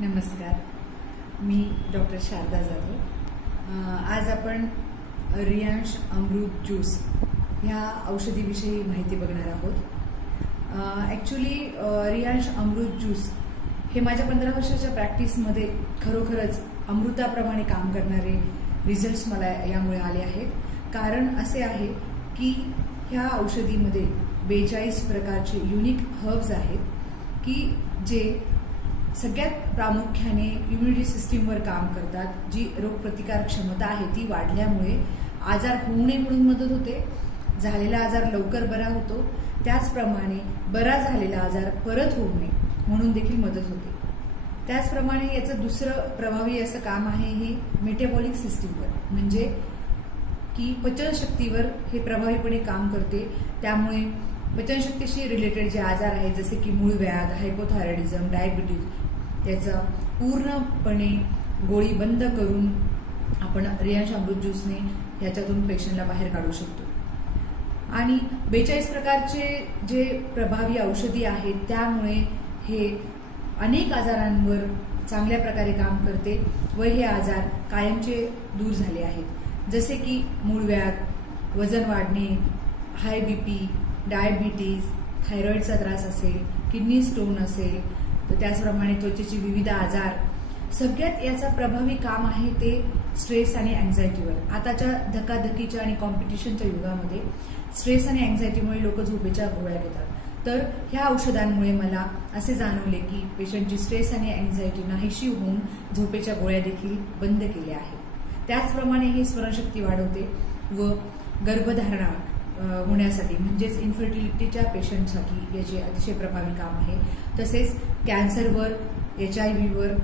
नमस्कार, मी डॉक्टर शारदा जाधव। आज आपण रियांश अमृत ज्यूस ह्या औषधीविषयी माहिती बघणार आहोत। ॲक्च्युली रियांश अमृत ज्यूस हे माझ्या 15 वर्षाच्या प्रॅक्टिसमध्ये खरोखरच अमृताप्रमाणे काम करणारे रिझल्ट्स मला यामुळे आले आहेत। कारण असे आहे की ह्या औषधीमध्ये 42 प्रकारचे युनिक हर्ब्स आहेत की जे सगळ्यात प्रामुख्याने इम्युनिटी सिस्टीमवर काम करतात। जी रोगप्रतिकार क्षमता आहे ती वाढल्यामुळे आजार होऊ नये म्हणून मदत होते, झालेला आजार लवकर बरा होतो, त्याचप्रमाणे बरा झालेला आजार परत होऊ नये म्हणून देखील मदत होते। त्याचप्रमाणे याचं दुसरं प्रभावी असं काम आहे हे मेटाबॉलिक सिस्टीमवर, म्हणजे की पचनशक्तीवर हे प्रभावीपणे काम करते। त्यामुळे पचनशक्तीशी रिलेटेड जे आजार आहेत जसे की मूळव्याध, हायपोथायरॉइडिझम, डायबिटीज त्याचा पूर्णपणे गोळी बंद करून आपण रियांश अमृत ज्यूसने ह्याच्यातून पेशंटला बाहेर काढू शकतो। आणि 42 प्रकारचे जे प्रभावी औषधी आहेत त्यामुळे हे अनेक आजारांवर चांगल्या प्रकारे काम करते व हे आजार कायमचे दूर झाले आहेत। जसे की मूळव्याध, वजन वाढणे, हाय बीपी, डायबिटीज, थायरॉइडचा त्रास असेल, किडनी स्टोन असेल, तर त्याचप्रमाणे त्वचेचे विविध आजार, सगळ्यात याचा प्रभावी काम आहे ते स्ट्रेस आणि अँझायटीवर। आताच्या धकाधकीच्या आणि कॉम्पिटिशनच्या युगामध्ये स्ट्रेस आणि अँझायटीमुळे लोक झोपेच्या गोळ्या घेतात। तर ह्या औषधांमुळे मला असे जाणवले की पेशंटची स्ट्रेस आणि अँझायटी नाहीशी होऊन झोपेच्या गोळ्या देखील बंद केल्या आहेत। त्याचप्रमाणे हे स्मरणशक्ती वाढवते व गर्भधारणा होण्यासाठी म्हणजेच इन्फर्टिलिटीच्या पेशंटसाठी याचे अतिशय प्रभावी काम आहे। तसेच कॅन्सरवर, HIV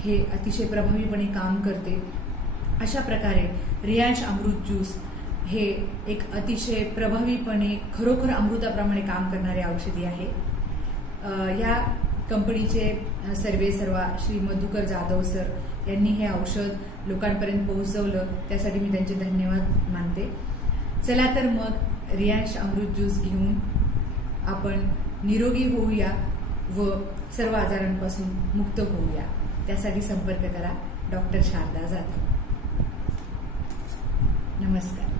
हे अतिशय प्रभावीपणे काम करते। अशा प्रकारे रियांश अमृत ज्यूस हे एक अतिशय प्रभावीपणे खरोखर अमृताप्रमाणे काम करणारे औषधी आहे। या कंपनीचे सर्वेसर्वा श्री मधुकर जाधव सर यांनी हे औषध लोकांपर्यंत पोहोचवलं, त्यासाठी मी त्यांचे धन्यवाद मानते। चला तर मग रियांश अमृत ज्यूस घेऊन आपण निरोगी होऊया व सर्व आजारांपासून मुक्त होऊया। त्यासाठी संपर्क करा डॉक्टर शारदा जाधव। नमस्कार।